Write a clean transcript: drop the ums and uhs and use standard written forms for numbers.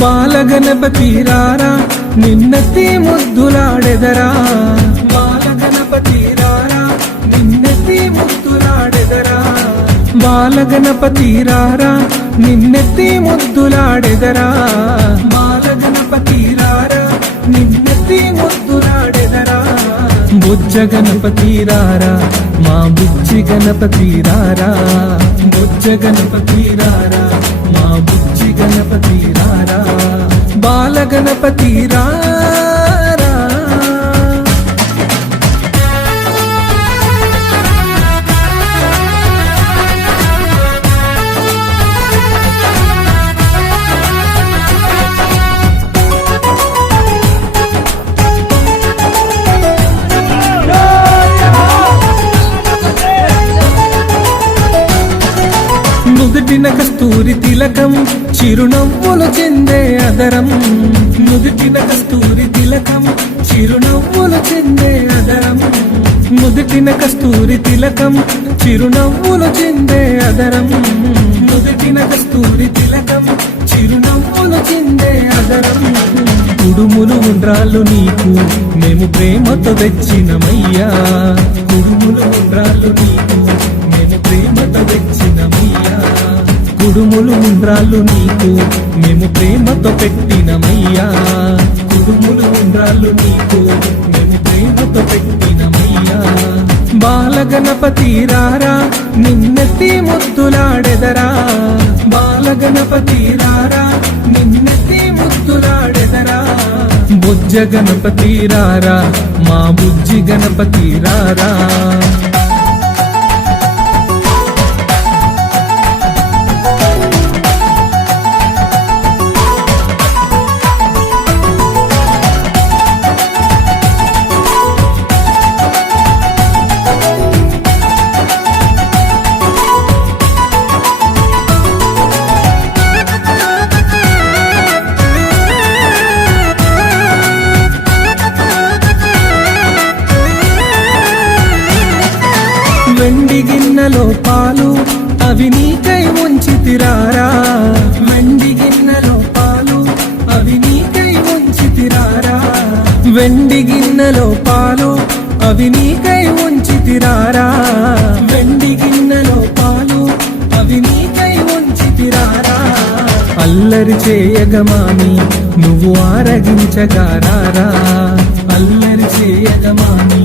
బాలగణపతి రారా నిన్నెత్తి ముద్దులాడెదరా బాలగణపతి రారా నిన్నెత్తి ముద్దులాడెదరా బాలగణపతి రారా నిన్నెత్తి ముద్దులాడెదరా బాలగణపతి రారా నిన్నెత్తి ముద్దులాడెదరా బుజ్జ గణపతి రారా మా బుజ్జి గణపతి రారా బుజ్జ గణపతి రారా మా బుజ్జి గణపతి రారా బాలగణపతి రారా నుదుటిన కస్తూరి తిలకం చిరునవ్వులు చెందే అదరం నుదుటిన కస్తూరి తిలకం చిరునవ్వులు చెందే అదరం నుదుటిన కస్తూరి తిలకం చిరునవ్వులు చెందే అదరం నుదుటిన కస్తూరి తిలకం చిరునవ్వులు చెందే అదరం కుడుములు ఉండ్రాళ్ళు నీకు మేము ప్రేమతో తెచ్చినమయ్యా కుడుములు ఉండ్రాళ్ళు నీకు మేము ప్రేమతో తెచ్చినమయ్యా కుడుములు ఉండ్రాళ్ళు నీకు మేము ప్రేమతో పెట్టినమయ్యా కుడుములు ఉండ్రాళ్ళు నీకు మేము ప్రేమతో పెట్టినమయ్యా బాలగణపతి రారా నిన్నెత్తి ముద్దులాడెదరా బాలగణపతి రారా నిన్నెత్తి ముద్దులాడెదరా బుజ్జ గణపతి రారా మా బుజ్జి గణపతి రారా వెండి గిన్నెలో పాలు అవి నీకై ఉంచితిరారా వెండి గిన్నెలో పాలు అవి నీకై ఉంచితిరారా వెండి గిన్నెలో పాలు అవి నీకై ఉంచితిరారా వెండి గిన్నెలో పాలు అవి నీకై ఉంచితిరారా అల్లరి చేయగమాని నువ్వు ఆరగించగారారా అల్లరి చేయగమాని